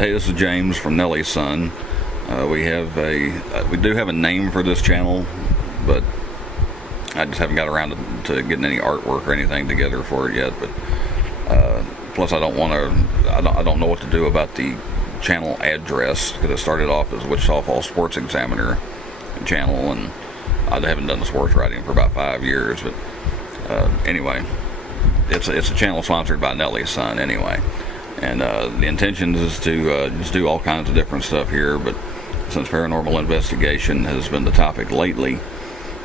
Hey, this is James from Nellie's Son. We do have a name for this channel, but I just haven't got around to getting any artwork or anything together for it yet. But plus, I don't know what to do about the channel address, because it started off as Wichita Falls Sports Examiner channel, and I haven't done the sports writing for about 5 years. But anyway, it's a channel sponsored by Nellie's Son anyway. And the intention is to just do all kinds of different stuff here, but since paranormal investigation has been the topic lately,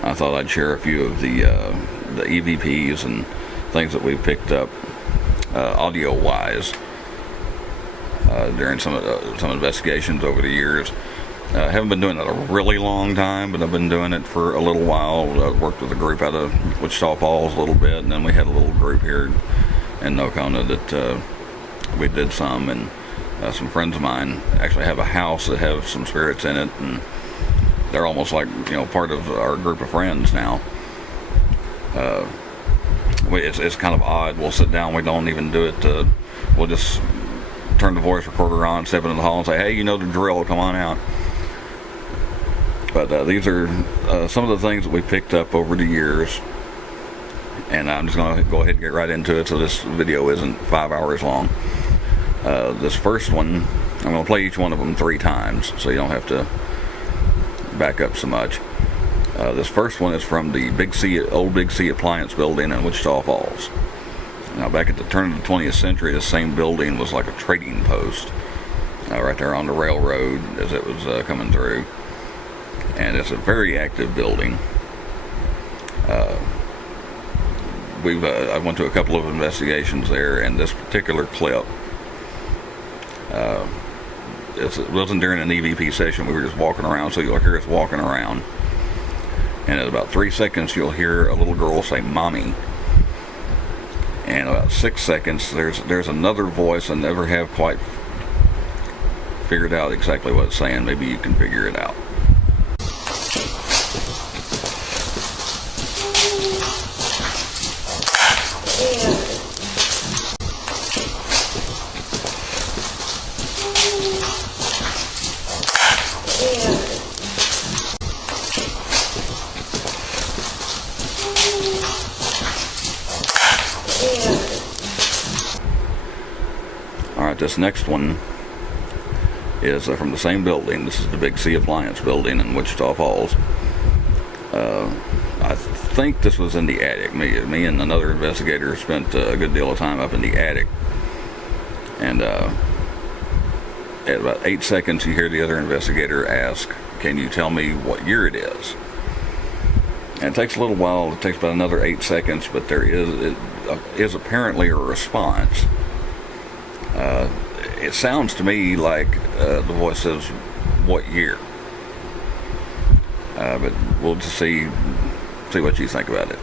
I thought I'd share a few of the EVPs and things that we've picked up audio-wise during some investigations over the years. I haven't been doing it a really long time, but I've been doing it for a little while. I worked with a group out of Wichita Falls a little bit, and then we had a little group here in Nocona that we did some, and some friends of mine actually have a house that have some spirits in it, and they're almost like, part of our group of friends now. It's kind of odd. We'll sit down, we don't even do it, we'll just turn the voice recorder on, step into the hall and say, hey, you know the drill, come on out. But these are some of the things that we picked up over the years, and I'm just going to go ahead and get right into it so this video isn't 5 hours long. This first one, I'm going to play each one of them 3 times so you don't have to back up so much. This first one is from the old Big C appliance building in Wichita Falls. Now, back at the turn of the 20th century, the same building was like a trading post right there on the railroad as it was coming through. And it's a very active building. I went to a couple of investigations there, and this particular clip, it wasn't during an EVP session. We were just walking around, so you'll hear us walking around. And at about 3 seconds, you'll hear a little girl say, "Mommy." And about 6 seconds, there's another voice. I never have quite figured out exactly what it's saying. Maybe you can figure it out. Alright, this next one is from the same building. This is the Big C appliance building in Wichita Falls. I think this was in the attic. Me and another investigator spent a good deal of time up in the attic. And at about 8 seconds, you hear the other investigator ask, "Can you tell me what year it is?" And it takes a little while. It takes about another 8 seconds, but there is apparently a response. It sounds to me like the voice says, "What year?" But we'll just see what you think about it.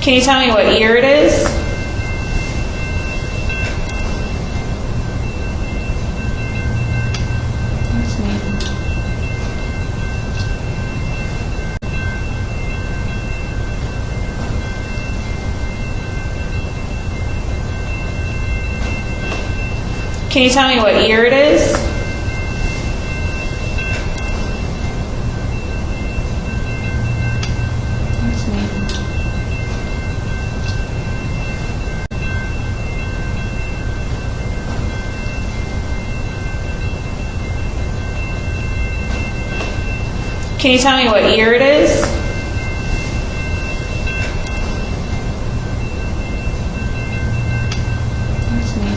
Can you tell me what year it is? That's me. Can you tell me what year it is? That's me. Can you tell me what year it is? That's me.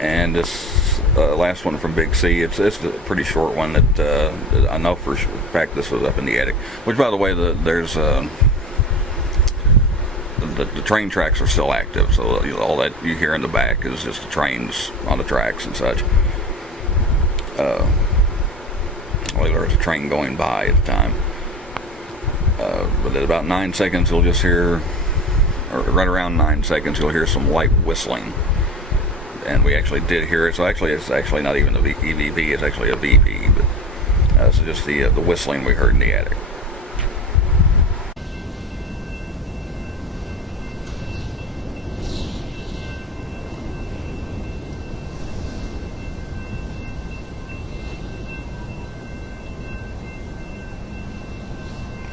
And this last one from Big C, it's a pretty short one that I know for a fact this was up in the attic. Which, by the way, there's the train tracks are still active, so all that you hear in the back is just the trains on the tracks and such. Well, there was a train going by at the time. But at about 9 seconds, you'll just hear, or right around 9 seconds, you'll hear some light whistling. and we actually did hear it. So actually, it's actually not even a EVP; it's actually a VP. But so just the whistling we heard in the attic.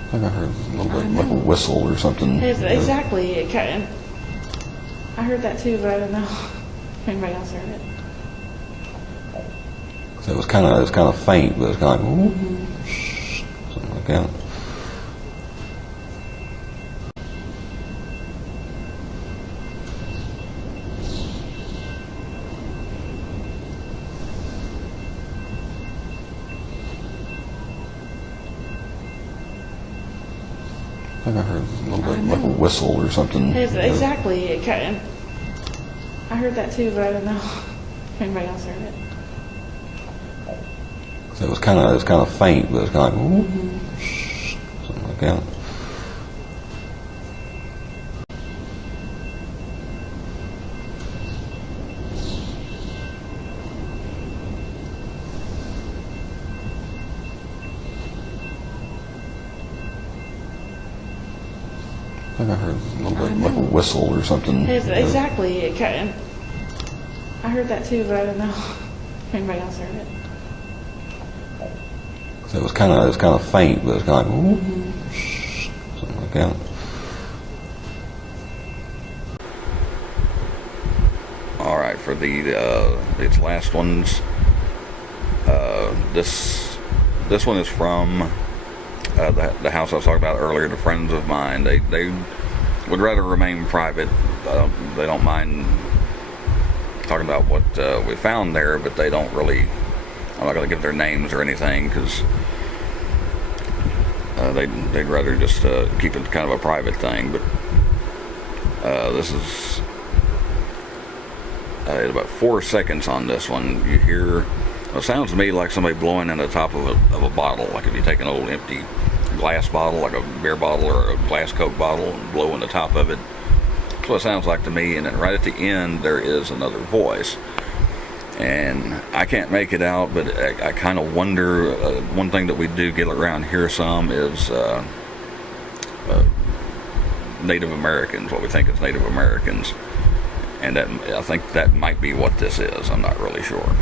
I think I heard a little bit like a whistle or something. Exactly. I heard that too, but I don't know if anybody else heard it. So it was kind of faint, but it was kind of like, ooh, something like that. I think I heard a little bit like a whistle or something. Exactly. I heard that too, but I don't know if anybody else heard it. So it was kind of faint, but it was kind of like, ooh, something like that. I think I heard a little bit like a whistle or something. Exactly. I heard that too, but I don't know if anybody else heard it. So it was kind of faint, but it was kind of like, ooh, something like that. All right, for these last ones, this one is from the house I was talking about earlier. The friends of mine, they would rather remain private. They don't mind talking about what we found there, but they don't really. I'm not going to give their names or anything because they'd rather just keep it kind of a private thing. But this is at about 4 seconds on this one. You hear. It sounds to me like somebody blowing in the top of a bottle, like if you take an old empty glass bottle, like a beer bottle or a glass Coke bottle, and blow in the top of it. That's what it sounds like to me. And then right at the end, there is another voice. And I can't make it out, but I kind of wonder. One thing that we do get around here some is Native Americans, what we think is Native Americans. And I think that might be what this is. I'm not really sure.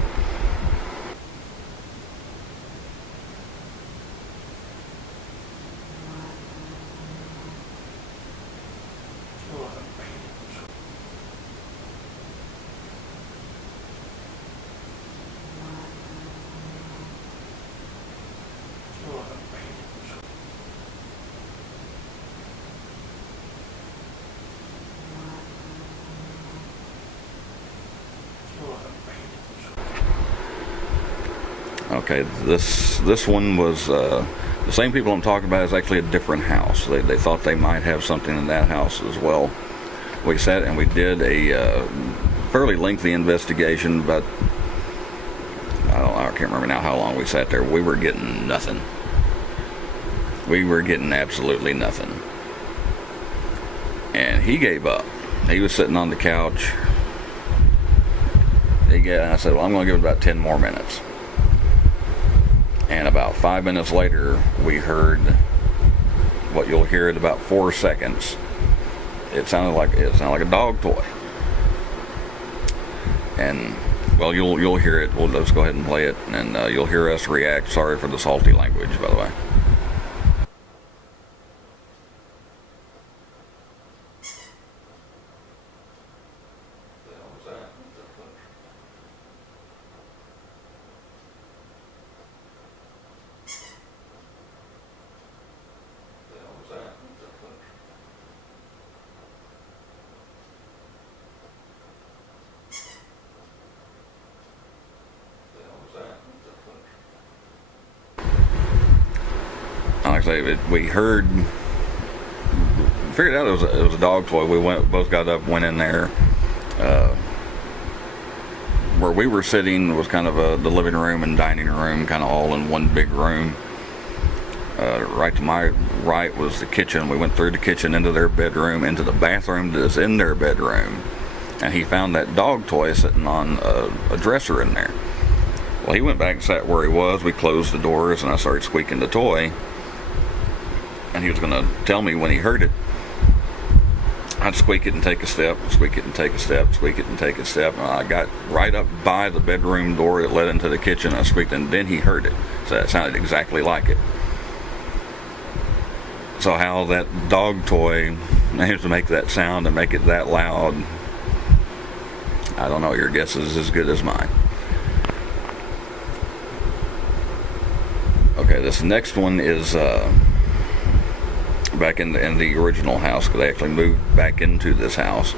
Okay, this one was the same people I'm talking about. Is actually a different house. They thought they might have something in that house as well. We sat and we did a fairly lengthy investigation, but I can't remember now how long we sat there. We were getting nothing. We were getting absolutely nothing. And he gave up. He was sitting on the couch. And I said, well, I'm going to give it about 10 more minutes. And about 5 minutes later, we heard what you'll hear at about 4 seconds. It sounded like a dog toy. And well, you'll hear it. We'll just go ahead and play it, and you'll hear us react. Sorry for the salty language, by the way. Like I say, we figured out it was a dog toy. We both got up, went in there. Where we were sitting was kind of the living room and dining room, kind of all in one big room. Right to my right was the kitchen. We went through the kitchen into their bedroom, into the bathroom that's in their bedroom, and he found that dog toy sitting on a dresser in there. Well, he went back and sat where he was. We closed the doors, and I started squeaking the toy, and he was going to tell me when he heard it. I'd squeak it and take a step, squeak it and take a step, squeak it and take a step. And I got right up by the bedroom door that led into the kitchen. I squeaked, and then he heard it. So that sounded exactly like it. So how that dog toy managed to make that sound and make it that loud, I don't know. Your guess is as good as mine. Okay, this next one is back in the original house, because they actually moved back into this house.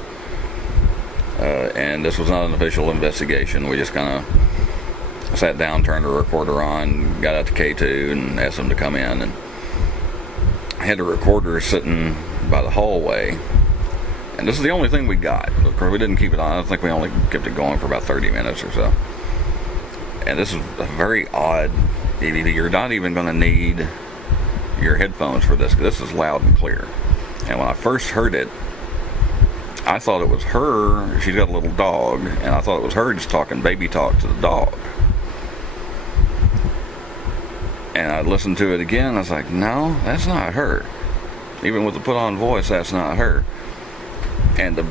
And this was not an official investigation. We just kind of sat down, turned the recorder on, got out to K2 and asked them to come in. And I had a recorder sitting by the hallway, and this is the only thing we got. Of course, we didn't keep it on. I think we only kept it going for about 30 minutes or so. And this is a very odd EVP. You're not even going to need your headphones for this, because this is loud and clear. And when I first heard it, I thought it was her. She's got a little dog, and I thought it was her just talking baby talk to the dog. And I listened to it again. I was like, no, that's not her. Even with the put on voice, that's not her. And the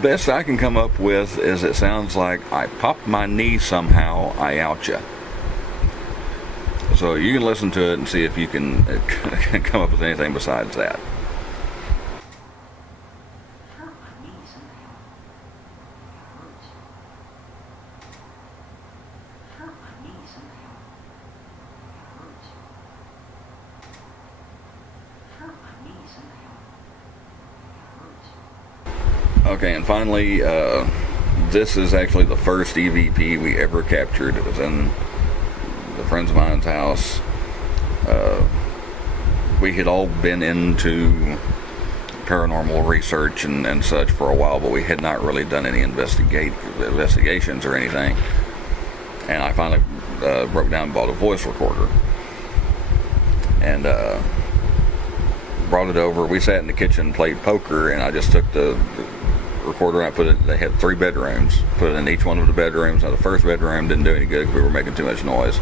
best I can come up with is it sounds like I popped my knee somehow, I out ya. So you can listen to it and see if you can come up with anything besides that. Okay, and finally, this is actually the first EVP we ever captured. It was in a friend's of mine's house. We had all been into paranormal research and such for a while, but we had not really done any investigations or anything. And I finally broke down and bought a voice recorder and brought it over. We sat in the kitchen, played poker, and I just took the recorder and I put it. They had 3 bedrooms. Put it in each one of the bedrooms. Now the first bedroom didn't do any good because we were making too much noise.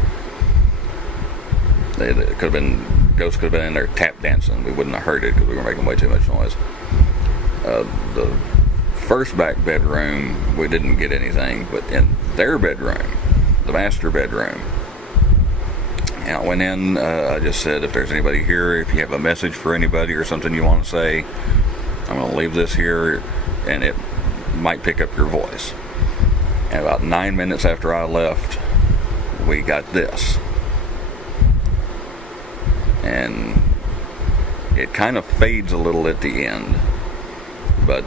It could have been, ghosts could have been in there tap dancing. We wouldn't have heard it because we were making way too much noise. The first back bedroom, we didn't get anything, but in their bedroom, the master bedroom, and I went in, I just said, if there's anybody here, if you have a message for anybody or something you want to say, I'm going to leave this here, and it might pick up your voice. And about 9 minutes after I left, we got this. And it kind of fades a little at the end, but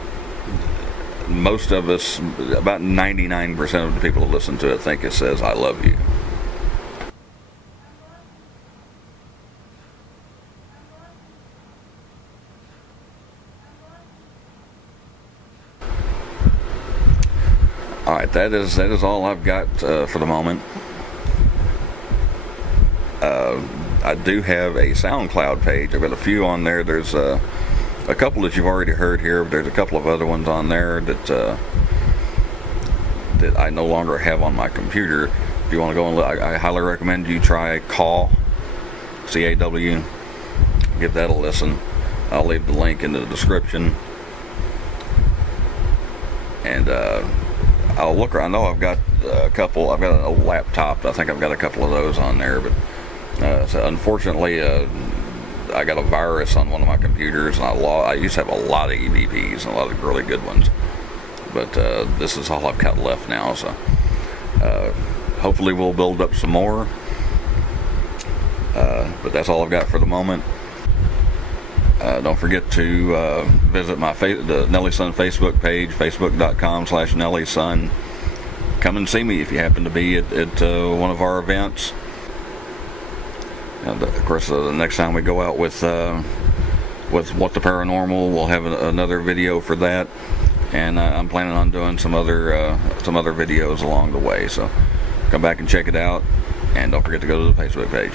most of us, about 99% of the people that listen to it, think it says, I love you. Alright, that is all I've got for the moment. I do have a SoundCloud page. I've got a few on there. There's a couple that you've already heard here, but there's a couple of other ones on there that I no longer have on my computer. If you want to go and look, I highly recommend you try CAW, C-A-W. Give that a listen. I'll leave the link in the description. And I'll look around. I know I've got a couple. I've got an old laptop. I think I've got a couple of those on there, but so unfortunately, I got a virus on one of my computers, and I used to have a lot of EVPs and a lot of really good ones, but this is all I've got left now. So hopefully we'll build up some more, but that's all I've got for the moment. Don't forget to visit the Nelly Sun Facebook page, facebook.com/Nelly Sun. Come and see me if you happen to be at one of our events. And of course, the next time we go out with What the Paranormal, we'll have another video for that, and I'm planning on doing some other videos along the way. So come back and check it out, and don't forget to go to the Facebook page.